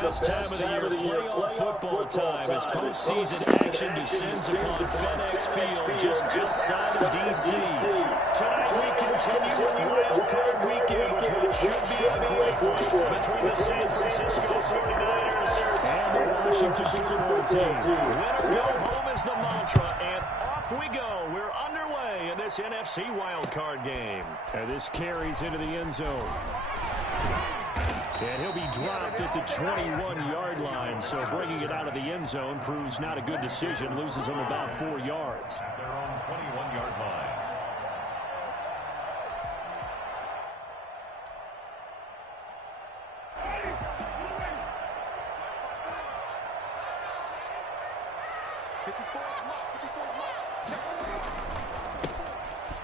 Best time of the year, playoff football time, as postseason action descends upon FedEx Field just outside of D.C. Tonight we continue with the Wildcard weekend with what should be a great one between the San Francisco 49ers and the Washington football team. Winner go home is the mantra, and off we go. We're underway in this NFC Wildcard game. And this carries into the end zone. And he'll be dropped at the 21-yard line, so bringing it out of the end zone proves not a good decision. Loses him about 4 yards. Their own 21-yard line.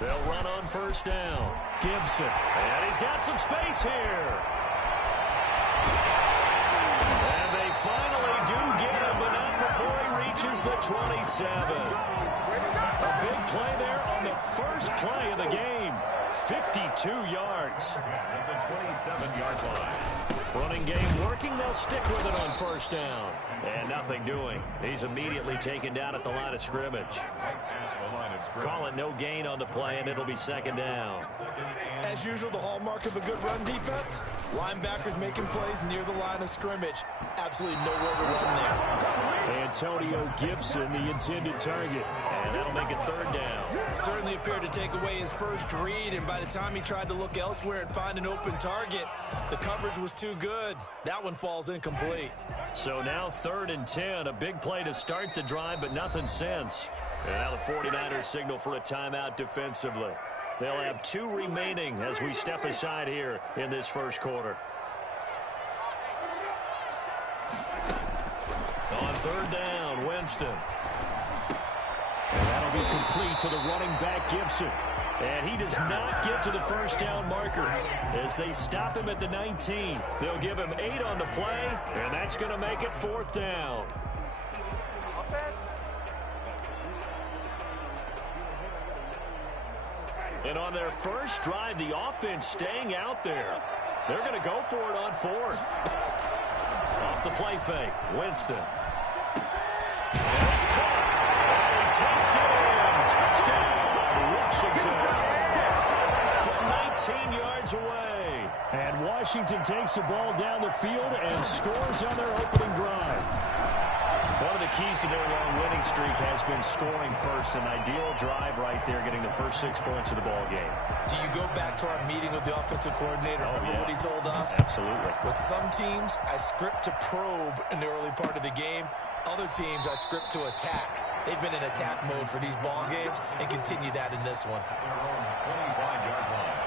They'll run on first down. Gibson, and he's got some space here. And they finally do get him, but not before he reaches the 27. A big play there on the first play of the game. 52 yards. At the 27-yard line. Running game working. They'll stick with it on first down. And nothing doing. He's immediately taken down at the line of scrimmage. Call it no gain on the play, and it'll be second down. As usual, the hallmark of a good run defense, linebackers making plays near the line of scrimmage. Absolutely nowhere to run there. Antonio Gibson, the intended target. And that'll make it third down. Certainly appeared to take away his first read, and by the time he tried to look elsewhere and find an open target, the coverage was too good. That one falls incomplete. So now 3rd and 10, a big play to start the drive, but nothing since. And now the 49ers signal for a timeout defensively. They'll have 2 remaining as we step aside here in this first quarter. On 3rd down, Winston. And that'll be complete to the running back, Gibson. And he does not get to the first down marker as they stop him at the 19. They'll give him 8 on the play, and that's going to make it 4th down. And on their first drive, the offense staying out there. They're going to go for it on 4th. Off the play fake, Winston. And it's caught. And he takes it in. Touchdown, Washington. From 19 yards away. And Washington takes the ball down the field and scores on their opening drive. One of the keys to their long winning streak has been scoring first. An ideal drive right there, getting the first 6 points of the ball game. Do you go back to our meeting with the offensive coordinator? Remember what he told us? Absolutely. With some teams, I script to probe in the early part of the game. Other teams, I script to attack. They've been in attack mode for these ball games and continue that in this one. 25-yard line.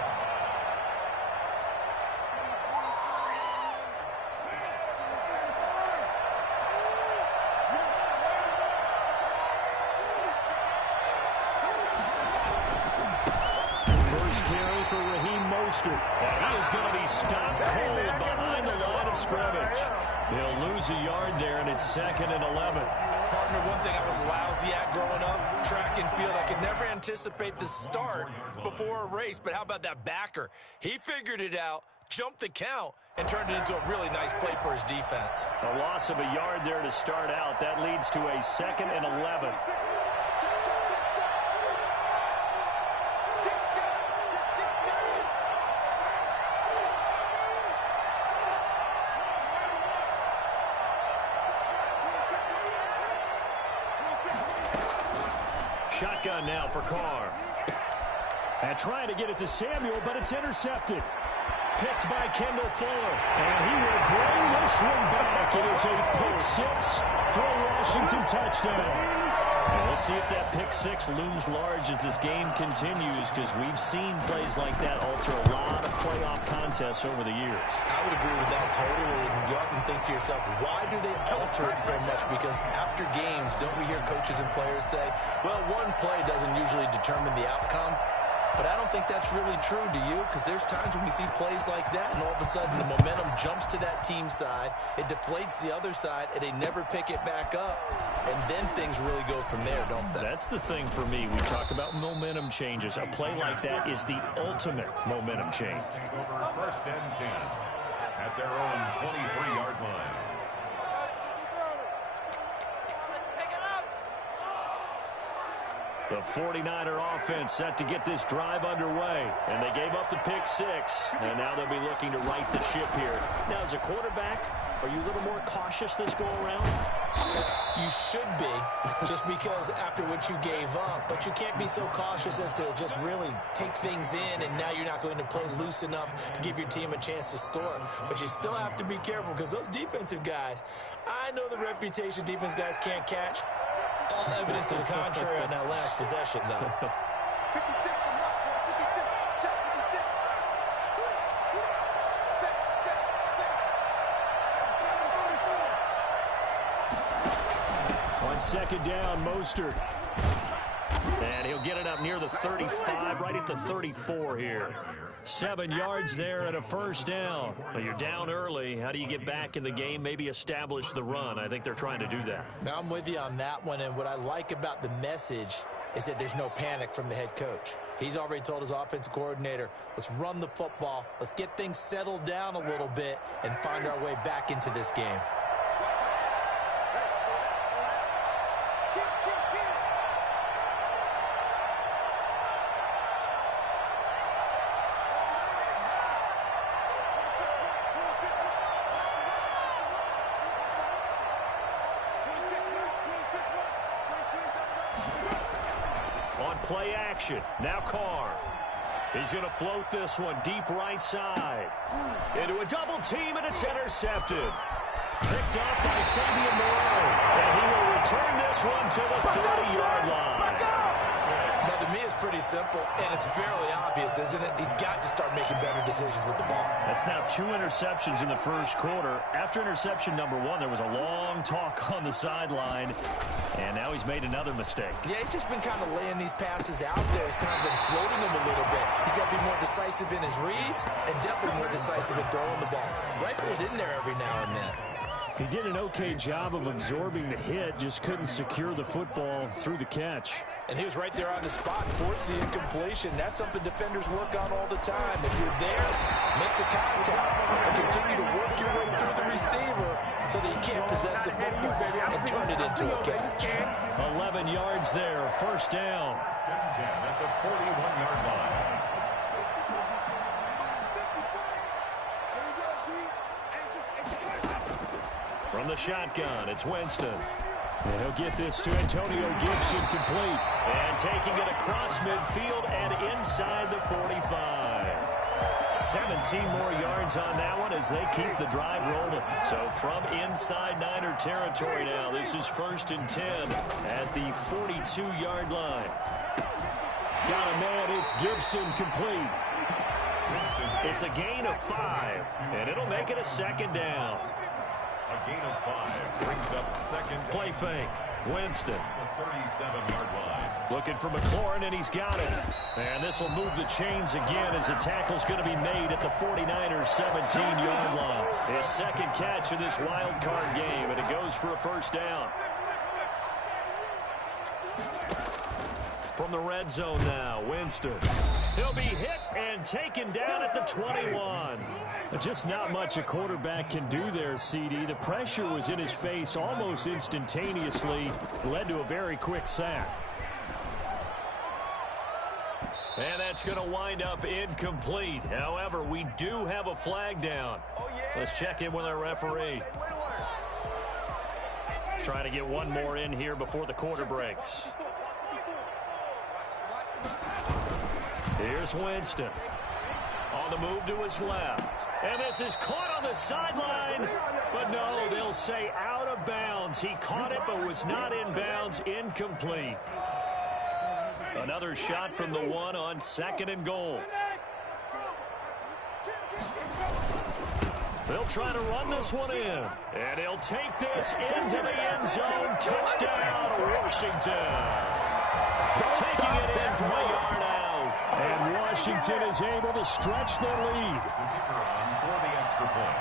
And he is going to be stopped cold behind the line of scrimmage. He'll lose a yard there, and it's 2nd and 11. Part Partner, one thing I was lousy at growing up, track and field, I could never anticipate the start before a race. But how about that backer? He figured it out, jumped the count, and turned it into a really nice play for his defense. A loss of a yard there to start out. That leads to a 2nd and 11. Shotgun now for Carr. And trying to get it to Samuel, but it's intercepted. Picked by Kendall Fuller. And he will bring this one back. It is a pick-6 for a Washington touchdown. And we'll see if that pick-6 looms large as this game continues, because we've seen plays like that alter a lot of playoff contests over the years. I would agree with that totally. And you often think to yourself, why do they alter it so much? Because after games, don't we hear coaches and players say, well, one play doesn't usually determine the outcome? But I don't think that's really true, do you? Because there's times when we see plays like that, and all of a sudden the momentum jumps to that team side, it deflates the other side, and they never pick it back up. And then things really go from there, don't they? That's the thing for me. We talk about momentum changes. A play like that is the ultimate momentum change. For 1st and 10 at their own 23-yard line. The 49er offense set to get this drive underway. And they gave up the pick-6. And now they'll be looking to right the ship here. Now, as a quarterback, are you a little more cautious this go-around? You should be, just because after what you gave up. But you can't be so cautious as to just really take things in, and now you're not going to play loose enough to give your team a chance to score. But you still have to be careful, because those defensive guys, I know the reputation defense guys can't catch. All evidence to the contrary on that last possession, though. On 2nd down, Mostert. And he'll get it up near the 35, right at the 34 here. 7 yards there and a 1st down. Well, you're down early. How do you get back in the game, maybe establish the run? I think they're trying to do that. Now, I'm with you on that one, and what I like about the message is that there's no panic from the head coach. He's already told his offensive coordinator, let's run the football, let's get things settled down a little bit and find our way back into this game. Play action. Now Carr. He's going to float this one deep right side. Into a double team, and it's intercepted. Picked up by Fabian Moreau. And he will return this one to the 30-yard line. Now, to me, it's pretty simple, and it's fairly obvious, isn't it? He's got to start making better decisions with the ball. That's now 2 interceptions in the first quarter. After interception number 1, there was a long talk on the sideline, and now he's made another mistake. Yeah, he's just been kind of laying these passes out there. He's kind of been floating them a little bit. He's got to be more decisive in his reads and definitely more decisive in throwing the ball. Rifle it in there every now and then. He did an okay job of absorbing the hit, just couldn't secure the football through the catch. And he was right there on the spot, forcing the incompletion. That's something defenders work on all the time. If you're there, make the contact and continue to work your way through the receiver so that you can't possess the football and turn it into a catch. 11 yards there, 1st down. At the 41-yard line. From the shotgun, it's Winston. And he'll get this to Antonio Gibson complete. And taking it across midfield and inside the 45. 17 more yards on that one as they keep the drive rolling. So from inside Niner territory now, this is 1st and 10 at the 42-yard line. Got a man, it's Gibson complete. It's a gain of 5, and it'll make it a 2nd down. A gain of 5 brings up 2nd. Play fake. Winston. The 37-yard line. Looking for McLaurin, and he's got it. And this will move the chains again as the tackle's going to be made at the 49ers' 17-yard line. His 2nd catch of this wild card game, and it goes for a 1st down. from the red zone now. Winston. He'll be hit and taken down at the 21. Just not much a quarterback can do there, CD. The pressure was in his face almost instantaneously. Led to a very quick sack. And that's going to wind up incomplete. However, we do have a flag down. Let's check in with our referee. Trying to get one more in here before the quarter breaks. Here's Winston. On the move to his left. And this is caught on the sideline. But no, they'll say out of bounds. He caught it but was not in bounds. Incomplete. Another shot from the one on 2nd and goal. They'll try to run this one in. And he'll take this into the end zone. Touchdown, Washington. Taking it in from a yard out. And Washington is able to stretch their lead. For the extra point.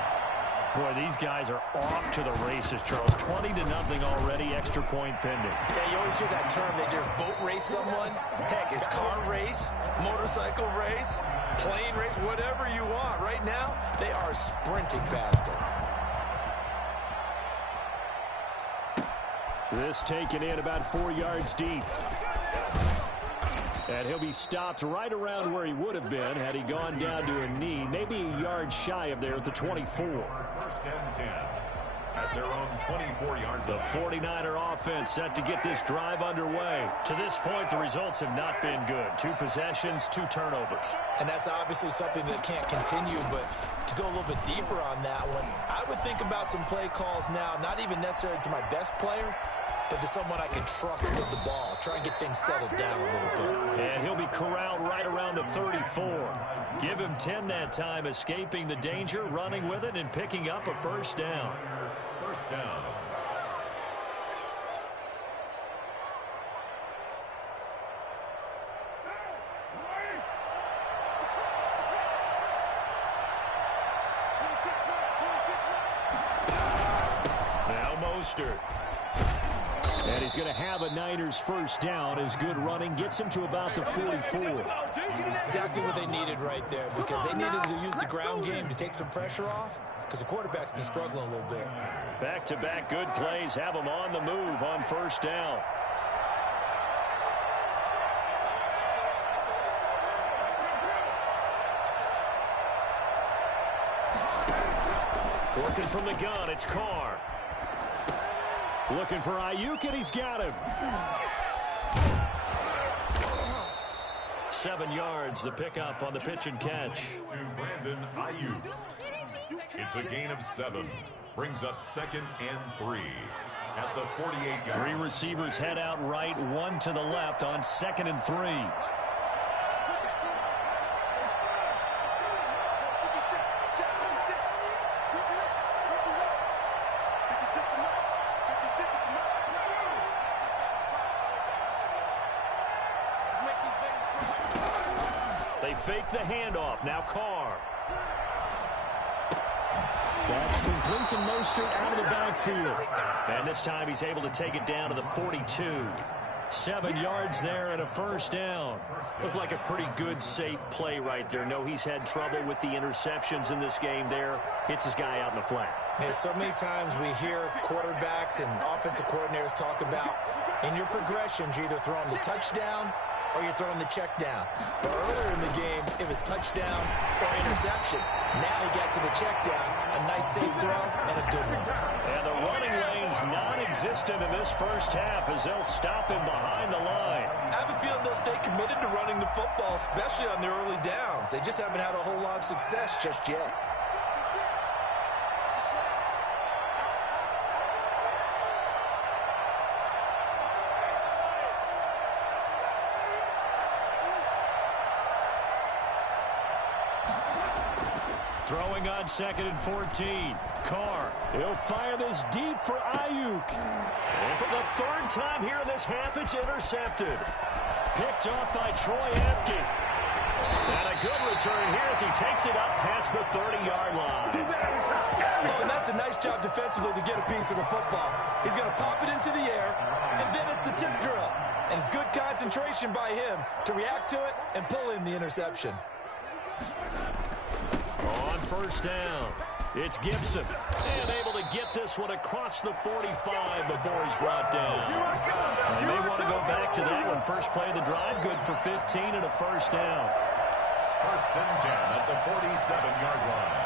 Boy, these guys are off to the races, Charles. 20-0 already, extra point pending. Yeah, you always hear that term. They just boat race someone. Heck, it's car race, motorcycle race, plane race, whatever you want. Right now, they are sprinting past them. This taken in about 4 yards deep. And he'll be stopped right around where he would have been had he gone down to a knee, maybe a yard shy of there at the 24. 1st and 10 at their own 24-yard line. The 49er offense set to get this drive underway. To this point, the results have not been good. 2 possessions, 2 turnovers. And that's obviously something that can't continue, but to go a little bit deeper on that one, I would think about some play calls now, not even necessarily to my best player, but to someone I can trust with the ball. Try and get things settled down a little bit. And he'll be corralled right around the 34. Give him 10 that time, escaping the danger, running with it, and picking up a 1st down. 1st down. Now Mostert. And he's going to have a Niners 1st down as good running gets him to about the 44. Exactly what they needed right there, because they needed to use the ground game to take some pressure off, because the quarterback's been struggling a little bit. Back-to-back good plays have him on the move on 1st down. Working from the gun, it's Carr. Looking for Ayuk, and he's got him. 7 yards, the pickup on the pitch and catch. To Brandon Ayuk. It's a gain of 7. Brings up 2nd and 3 at the 48-yard. 3 receivers head out right, 1 to the left on 2nd and 3. They fake the handoff. Now Carr. That's complete to Mostert out of the backfield. And this time he's able to take it down to the 42. 7 yards there and a 1st down. Looked like a pretty good, safe play right there. No, he's had trouble with the interceptions in this game there. Hits his guy out in the flat. Yeah, so many times we hear quarterbacks and offensive coordinators talk about in your progressions, you're either throwing the touchdown or you're throwing the check down. But earlier in the game, it was touchdown or interception. Now he got to the check down, a nice safe throw, and a good one. And the running lane's non-existent in this 1st half as they'll stop him behind the line. I have a feeling they'll stay committed to running the football, especially on their early downs. They just haven't had a whole lot of success just yet. Throwing on 2nd and 14. Carr. He'll fire this deep for Ayuk. And for the 3rd time here in this half, it's intercepted. Picked off by Troy Apke. And a good return here as he takes it up past the 30-yard line. Oh, and that's a nice job defensively to get a piece of the football. He's going to pop it into the air, and then it's the tip drill. and good concentration by him to react to it and pull in the interception. On first down, it's Gibson. And able to get this one across the 45 before he's brought down. And they want to go back to that one. First play of the drive, good for 15 and a first down. First and 10 at the 47-yard line.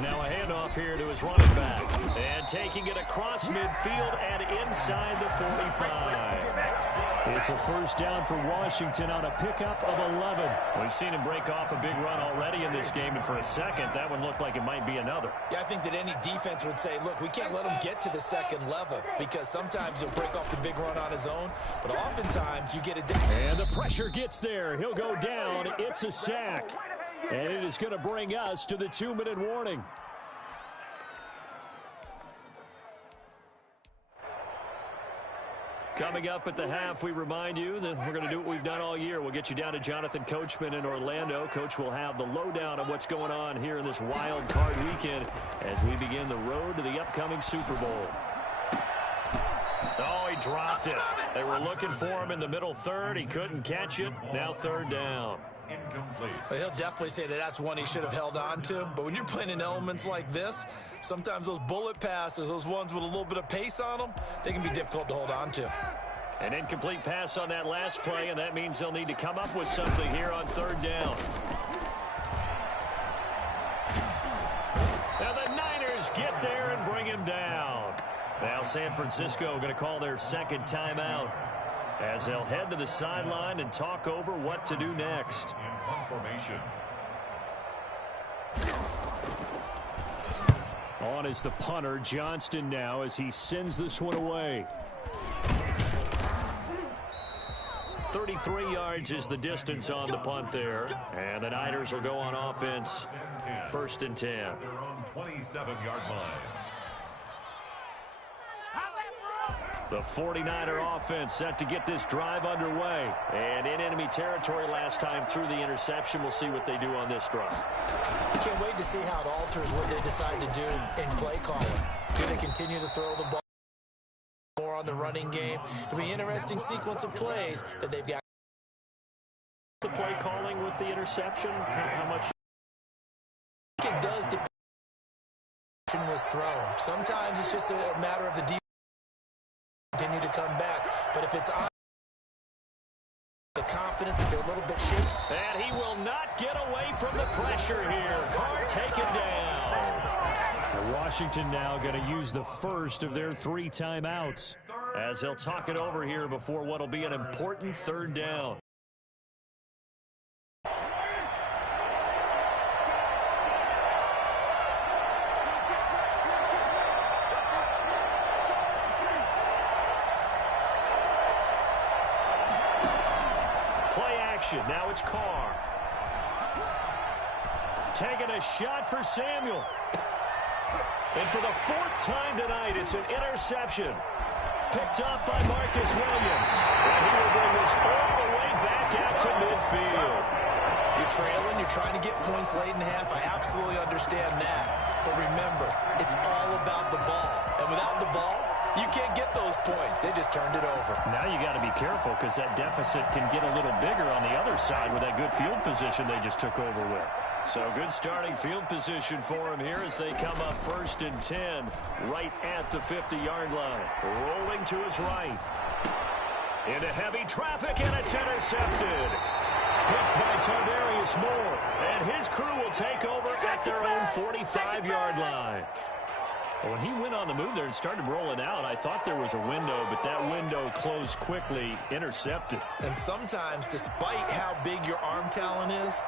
Now a handoff here to his running back. And taking it across midfield and inside the 45. It's a first down for Washington on a pickup of 11. We've seen him break off a big run already in this game, and for a second, that one looked like it might be another. Yeah, I think that any defense would say, look, we can't let him get to the second level because sometimes he'll break off the big run on his own, but oftentimes you get a... And the pressure gets there. He'll go down. It's a sack. And it is going to bring us to the 2-minute warning. Coming up at the half, we remind you that we're going to do what we've done all year. We'll get you down to Jonathan Coachman in Orlando. Coach will have the lowdown on what's going on here in this wild card weekend as we begin the road to the upcoming Super Bowl. Oh, he dropped it. They were looking for him in the middle third. He couldn't catch it. Now third down. Incomplete. Well, he'll definitely say that that's one he should have held on to. But when you're playing in elements like this, sometimes those bullet passes, those ones with a little bit of pace on them, they can be difficult to hold on to. An incomplete pass on that last play, and that means they'll need to come up with something here on third down. Now the Niners get there and bring him down. Now San Francisco going to call their second timeout as they'll head to the sideline and talk over what to do next. In punt formation. On is the punter, Johnston, now as he sends this one away. 33 yards is the distance on the punt there. And the Niners will go on offense. First and 10. At their own 27-yard line. The 49er offense set to get this drive underway. And in enemy territory last time through the interception. We'll see what they do on this drive. Can't wait to see how it alters what they decide to do in play calling. Do they continue to throw the ball more on the running game? It'll be an interesting sequence of plays that they've got. The play calling with the interception, how much? It does depend on what was thrown. Sometimes it's just a matter of the defense continue to come back. But if it's on the confidence, if they're a little bit shaky. And he will not get away from the pressure here. Carr taken down. Washington now going to use the first of their 3 timeouts as they'll talk it over here before what will be an important third down. Now it's Carr. Taking a shot for Samuel. And for the 4th time tonight, it's an interception. Picked up by Marcus Williams. And he will bring this all the way back out to midfield. You're trailing, you're trying to get points late in the half. I absolutely understand that. But remember, it's all about the ball. And without the ball, you can't get those points. They just turned it over. Now you got to be careful because that deficit can get a little bigger on the other side with that good field position they just took over with. So good starting field position for him here as they come up first and 10 right at the 50-yard line. Rolling to his right. Into heavy traffic, and it's intercepted. Picked by Tardarius Moore. And his crew will take over at their own 45-yard line. When he went on the move there and started rolling out, I thought there was a window, but that window closed quickly, intercepted. And sometimes, despite how big your arm talent is,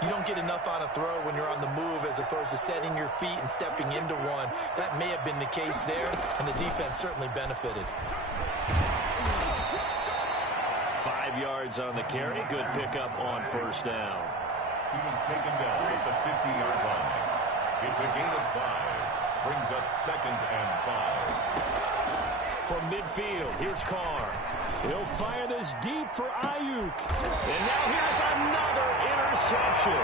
you don't get enough on a throw when you're on the move as opposed to setting your feet and stepping into one. That may have been the case there, and the defense certainly benefited. 5 yards on the carry. Good pickup on first down. He was taken down at the 50-yard line. It's a gain of 5. Brings up 2nd and 5. From midfield, here's Carr. He'll fire this deep for Ayuk. And now here's another interception.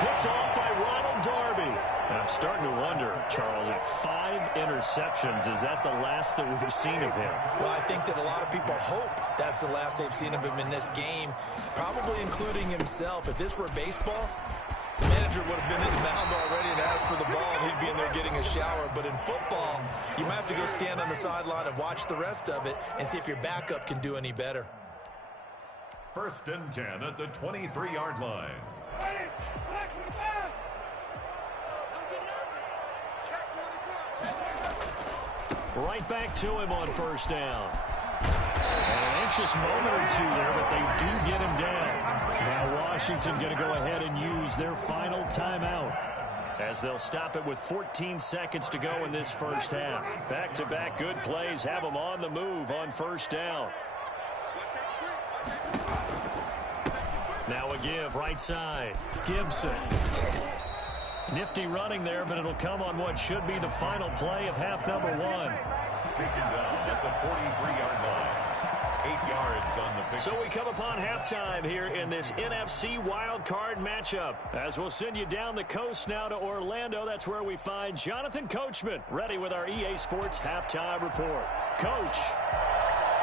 Picked off by Ronald Darby. And I'm starting to wonder, Charles, if 5 interceptions, is that the last that we've seen of him? Well, I think that a lot of people hope that's the last they've seen of him in this game, probably including himself. If this were baseball, the manager would have been in the mound already and asked for the ball, and he'd be in there getting a shower. But in football, you might have to go stand on the sideline and watch the rest of it and see if your backup can do any better. 1st and 10 at the 23-yard line. Right back to him on 1st down. An anxious moment or two there, but they do get him down. Now Washington going to go ahead and use their final timeout, as they'll stop it with 14 seconds to go in this 1st half. Back-to-back good plays have them on the move on 1st down. Now a give right side. Gibson. Nifty running there, but it'll come on what should be the final play of half number 1. Taken down at the 43-yard line. 8 yards on the pick. So we come upon halftime here in this NFC wildcard matchup. As we'll send you down the coast now to Orlando, that's where we find Jonathan Coachman, ready with our EA Sports halftime report. Coach,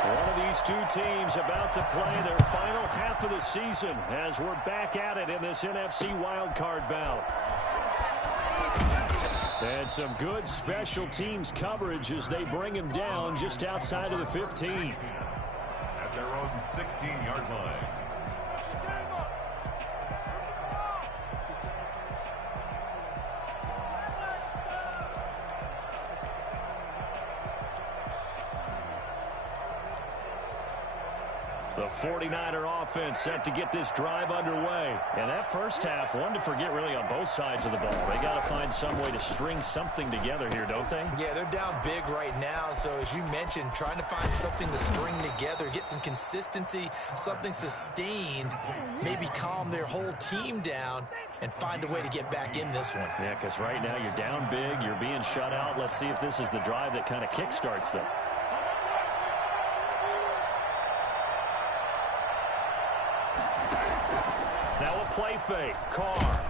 one of these two teams about to play their final half of the season as we're back at it in this NFC wildcard bout. And some good special teams coverage as they bring him down just outside of the 15. At their own 16-yard line. The 49er offense set to get this drive underway. And that first half, one to forget really on both sides of the ball. They got to find some way to string something together here, don't they? Yeah, they're down big right now. So as you mentioned, trying to find something to string together, get some consistency, something sustained, maybe calm their whole team down and find a way to get back in this one. Yeah, because right now you're down big, you're being shut out. Let's see if this is the drive that kind of kickstarts them. Now a play fake. Carr.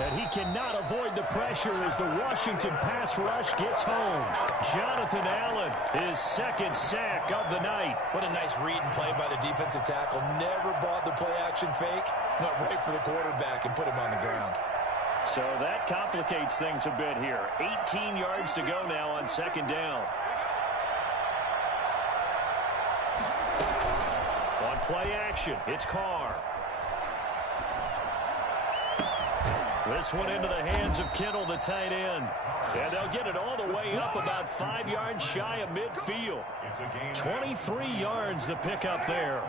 And he cannot avoid the pressure as the Washington pass rush gets home. Jonathan Allen, his 2nd sack of the night. What a nice read and play by the defensive tackle. Never bought the play-action fake. Went right for the quarterback and put him on the ground. So that complicates things a bit here. 18 yards to go now on 2nd down. On play action, it's Carr. This one into the hands of Kittle, the tight end. And they'll get it all the way up about 5 yards shy of midfield. 23 yards the pickup there.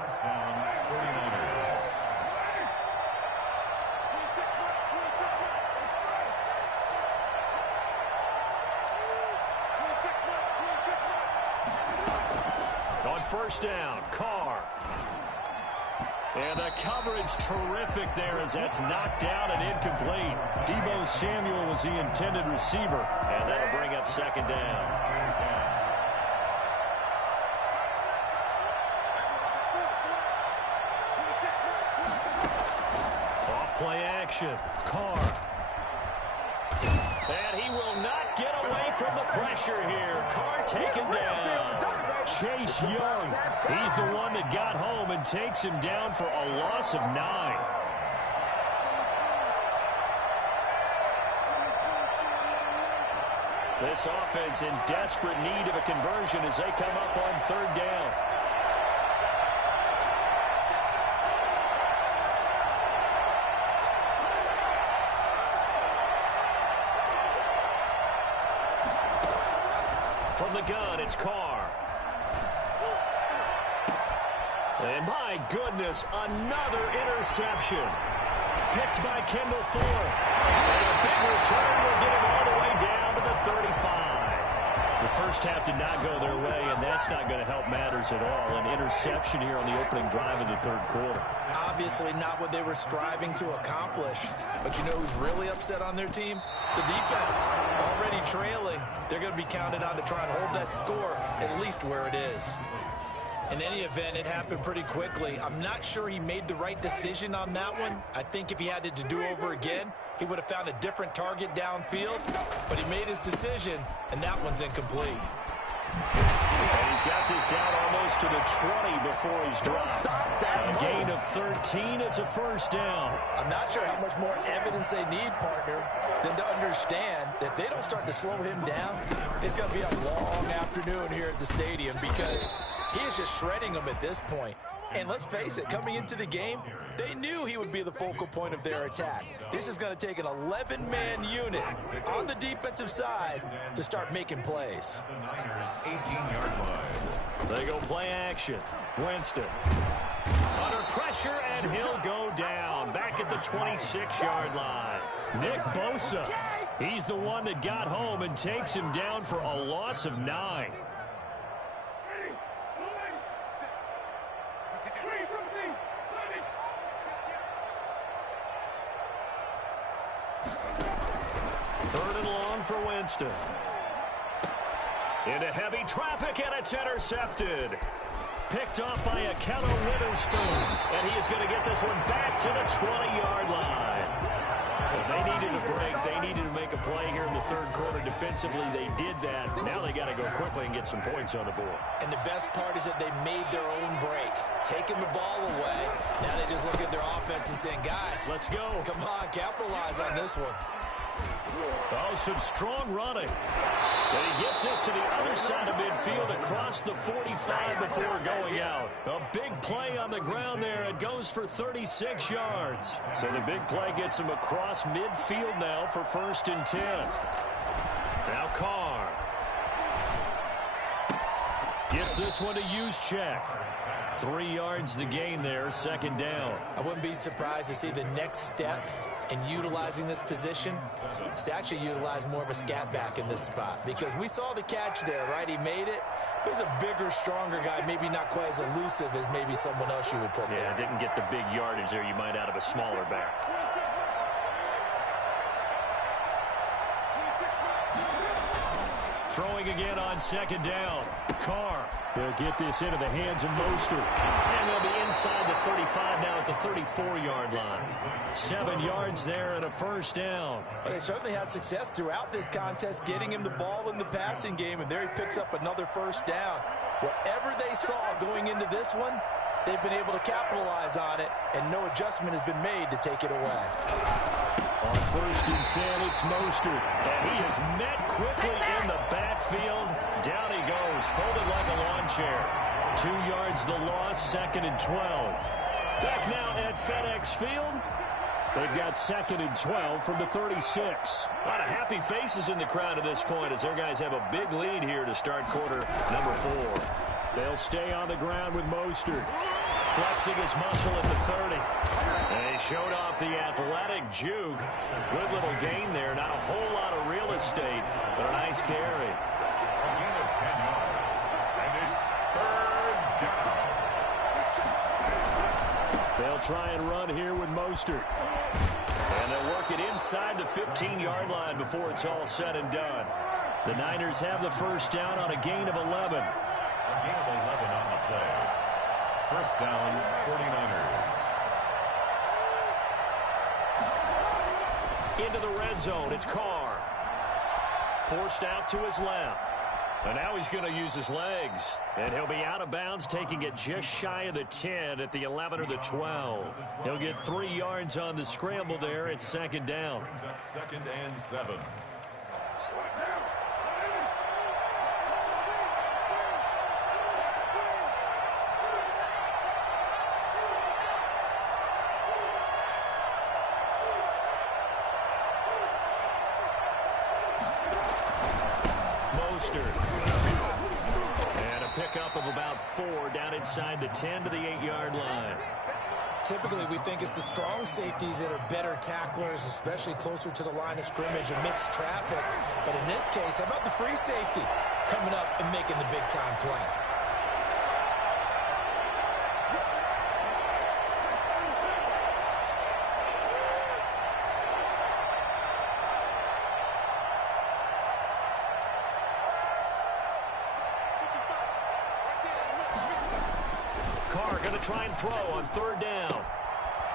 On 1st down, Carr. And the coverage terrific there as that's knocked down and incomplete. Deebo Samuel was the intended receiver. And that'll bring up 2nd down. Off play action. Carr. And he will not get away from the pressure here. Carr taken down. Chase Young, he's the one that got home and takes him down for a loss of 9. This offense in desperate need of a conversion as they come up on 3rd down. From the gun, it's Carr. And my goodness, another interception. Picked by Kendall Fuller. And a big return will get him all the way down to the 35. The first half did not go their way, and that's not going to help matters at all. An interception here on the opening drive of the 3rd quarter. Obviously not what they were striving to accomplish. But you know who's really upset on their team? The defense. Already trailing. They're going to be counted on to try and hold that score at least where it is. In any event, it happened pretty quickly. I'm not sure he made the right decision on that one. I think if he had it to do over again, he would have found a different target downfield, but he made his decision, and that one's incomplete. And he's got this down almost to the 20 before he's dropped. A gain of 13. It's a first down. I'm not sure how much more evidence they need, partner, than to understand that if they don't start to slow him down, it's going to be a long afternoon here at the stadium because he is just shredding them at this point. And let's face it, coming into the game, they knew he would be the focal point of their attack. This is going to take an 11-man unit on the defensive side to start making plays. The Niners 18-yard line. They go play action. Winston under pressure, and he'll go down back at the 26-yard line. Nick Bosa, he's the one that got home and takes him down for a loss of 9. Third and long for Winston. Into heavy traffic, and it's intercepted. Picked off by Akello Witherspoon, and he is going to get this one back to the 20-yard line. Well, they needed a break. They needed to make a play here in the third quarter defensively. They did that. Now they got to go quickly and get some points on the board. And the best part is that they made their own break, taking the ball away. Now they just look at their offense and saying, guys, let's go. Come on, capitalize on this one. Oh, some strong running. And he gets this to the other side of midfield across the 45 before going out. A big play on the ground there. It goes for 36 yards. So the big play gets him across midfield now for 1st and 10. Now Carr gets this one to use check. 3 yards the gain there, 2nd down. I wouldn't be surprised to see the next step in utilizing this position is to actually utilize more of a scat back in this spot, because we saw the catch there, right? He made it. But he's a bigger, stronger guy, maybe not quite as elusive as maybe someone else you would put there. Yeah, didn't get the big yardage there you might out of a smaller back. Throwing again on 2nd down. Carr. They'll get this into the hands of Mostert. And they'll be inside the 35 now at the 34-yard line. 7 yards there and a 1st down. They certainly had success throughout this contest, getting him the ball in the passing game, and there he picks up another 1st down. Whatever they saw going into this one, they've been able to capitalize on it, and no adjustment has been made to take it away. On 1st and 10, it's Mostert. And he is met quickly in the backfield. Down he goes, folded like a lawn chair. 2 yards the loss, 2nd and 12. Back now at FedEx Field. They've got 2nd and 12 from the 36. A lot of happy faces in the crowd at this point as their guys have a big lead here to start quarter number 4. They'll stay on the ground with Mostert. Flexing his muscle at the 30. And he showed off the athletic juke. Good little gain there. Not a whole lot of real estate, but a nice carry. A gain of 10 yards. And it's 3rd down. They'll try and run here with Mostert. And they'll work it inside the 15-yard line before it's all said and done. The Niners have the 1st down on a gain of 11. A gain of 11 on the play. 1st down, 49ers. Into the red zone, it's Carr. Forced out to his left. And now he's going to use his legs. And he'll be out of bounds, taking it just shy of the 10 at the 11 or the 12. He'll get 3 yards on the scramble there at 2nd down. Brings up 2nd and 7. And a pickup of about 4 down inside the 10 to the 8-yard line. Typically, we think it's the strong safeties that are better tacklers, especially closer to the line of scrimmage amidst traffic. But in this case, how about the free safety coming up and making the big-time play? Carr going to try and throw on 3rd down.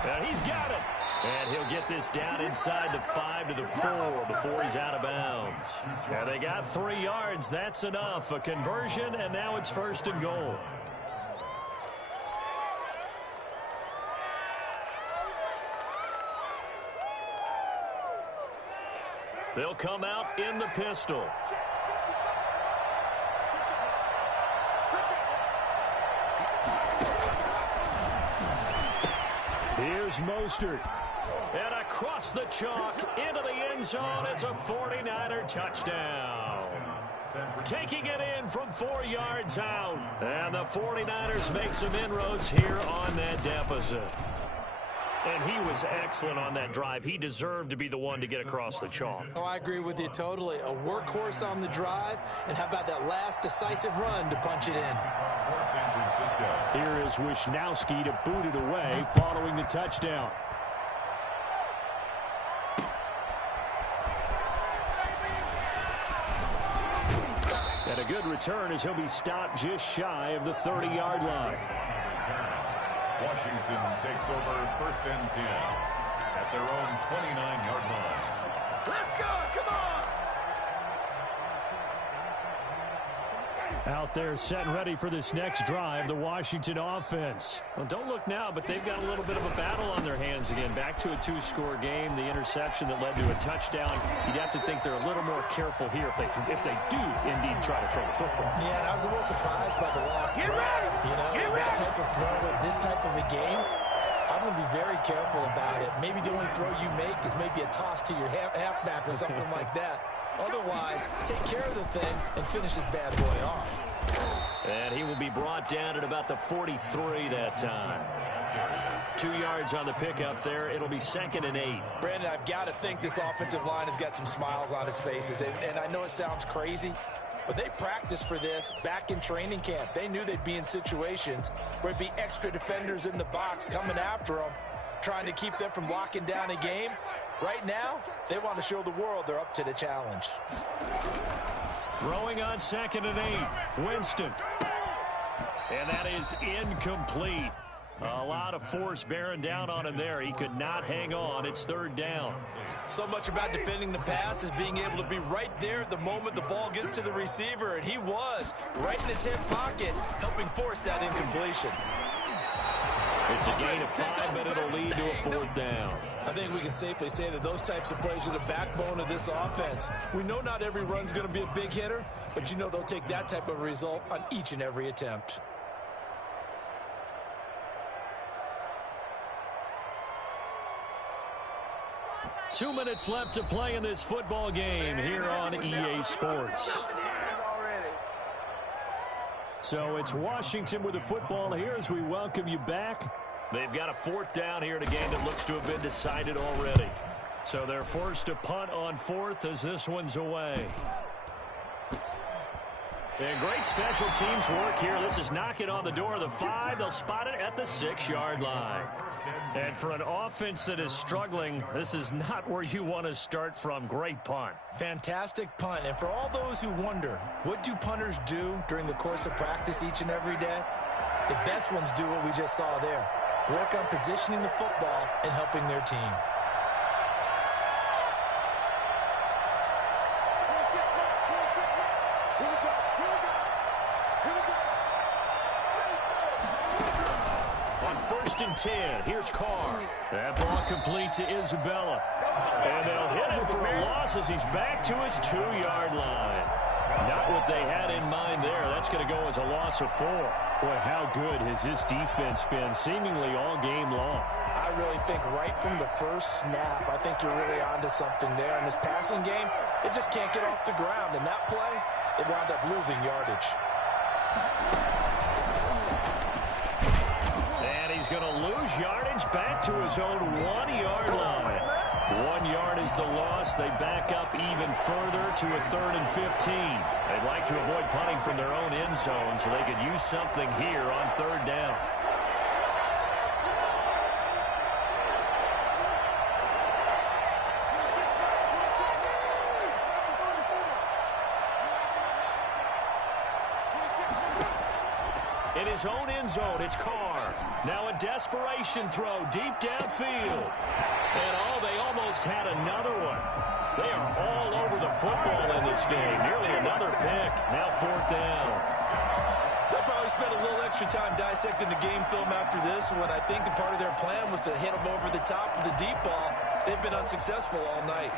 And he's got it. And he'll get this down inside the 5 to the 4 before he's out of bounds. And they got 3 yards. That's enough. A conversion, and now it's 1st and goal. They'll come out in the pistol. Here's Mostert. And across the chalk into the end zone. It's a 49er touchdown. Taking it in from 4 yards out. And the 49ers make some inroads here on that deficit. And he was excellent on that drive. He deserved to be the one to get across the chalk. Oh, I agree with you totally. A workhorse on the drive. And how about that last decisive run to punch it in? Here is Wisnowski to boot it away following the touchdown. And a good return as he'll be stopped just shy of the 30-yard line. Washington takes over 1st and 10 at their own 29-yard line. Let's go! Come on! Out there set and ready for this next drive, the Washington offense. Well, don't look now, but they've got a little bit of a battle on their hands again. Back to a 2-score game, the interception that led to a touchdown. You'd have to think they're a little more careful here if they do indeed try to throw the football. Yeah, and I was a little surprised by the last throw. You know, that type of throw with this type of a game, I'm going to be very careful about it. Maybe the only throw you make is maybe a toss to your halfback or something like that. Otherwise, take care of the thing and finish this bad boy off. And he will be brought down at about the 43 that time. 2 yards on the pickup there. It'll be 2nd and 8. Brandon, I've got to think this offensive line has got some smiles on its faces. And I know it sounds crazy, but they practiced for this back in training camp. They knew they'd be in situations where it'd be extra defenders in the box coming after them, trying to keep them from locking down a game. Right now, they want to show the world they're up to the challenge. Throwing on 2nd and 8. Winston. And that is incomplete. A lot of force bearing down on him there. He could not hang on. It's 3rd down. So much about defending the pass is being able to be right there at the moment the ball gets to the receiver. And he was right in his hip pocket, helping force that incompletion. It's a gain of 5, but it'll lead to a 4th down. I think we can safely say that those types of plays are the backbone of this offense. We know not every run's going to be a big hitter, but you know they'll take that type of result on each and every attempt. Two minutes left to play in this football game here on EA Sports. So it's Washington with the football here as we welcome you back. They've got a 4th down here in a game that looks to have been decided already. So they're forced to punt on 4th as this one's away. And great special teams work here. This is knocking on the door of the 5. They'll spot it at the 6-yard line. And for an offense that is struggling, this is not where you want to start from. Great punt. Fantastic punt. And for all those who wonder, what do punters do during the course of practice each and every day? The best ones do what we just saw there. Work on positioning the football and helping their team. On 1st and 10, here's Carr. That ball complete to Isabella. And they'll hit him for a loss as he's back to his 2-yard line. Not what they had in mind there. That's going to go as a loss of 4. Boy, how good has this defense been seemingly all game long? I really think right from the first snap, I think you're really onto something there. In this passing game, it just can't get off the ground. And that play, it wound up losing yardage. And he's going to lose yardage back to his own 1-yard line. 1 yard is the loss. They back up even further to a 3rd and 15. They'd like to avoid punting from their own end zone so they could use something here on 3rd down. It his own end zone, it's Carr. Now a desperation throw deep downfield. And, they almost had another one. They are all over the football in this game. Nearly another pick. Now 4th down. They'll probably spend a little extra time dissecting the game film after this one. I think the part of their plan was to hit them over the top of the deep ball. They've been unsuccessful all night.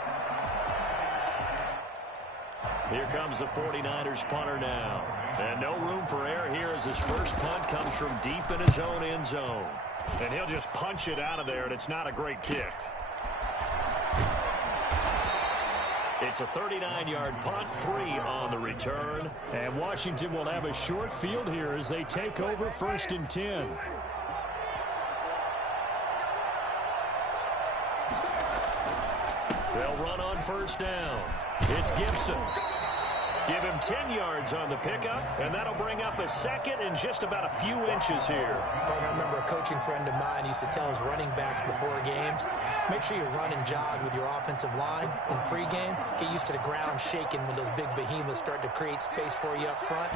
Here comes the 49ers punter now. And no room for error here as his first punt comes from deep in his own end zone. And he'll just punch it out of there, and it's not a great kick. It's a 39-yard punt, 3 on the return. And Washington will have a short field here as they take over 1st and 10. They'll run on 1st down. It's Gibson. Give him 10 yards on the pickup, and that'll bring up a second and just about a few inches here. I remember a coaching friend of mine used to tell his running backs before games, make sure you run and jog with your offensive line in pregame. Get used to the ground shaking when those big behemoths start to create space for you up front.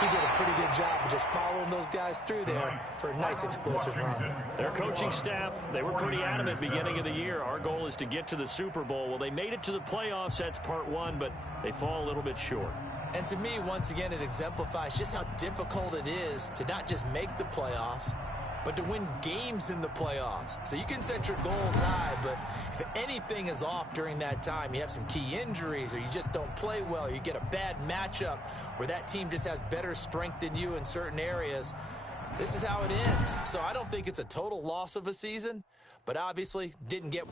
He did a pretty good job of just following those guys through there for a nice explosive run. Their coaching staff, they were pretty adamant beginning of the year. Our goal is to get to the Super Bowl. Well, they made it to the playoffs. That's part 1, but they fall a little bit short. And to me, once again, it exemplifies just how difficult it is to not just make the playoffs, but to win games in the playoffs. So you can set your goals high, but if anything is off during that time, you have some key injuries or you just don't play well, or you get a bad matchup where that team just has better strength than you in certain areas, this is how it ends. So I don't think it's a total loss of a season, but obviously didn't get...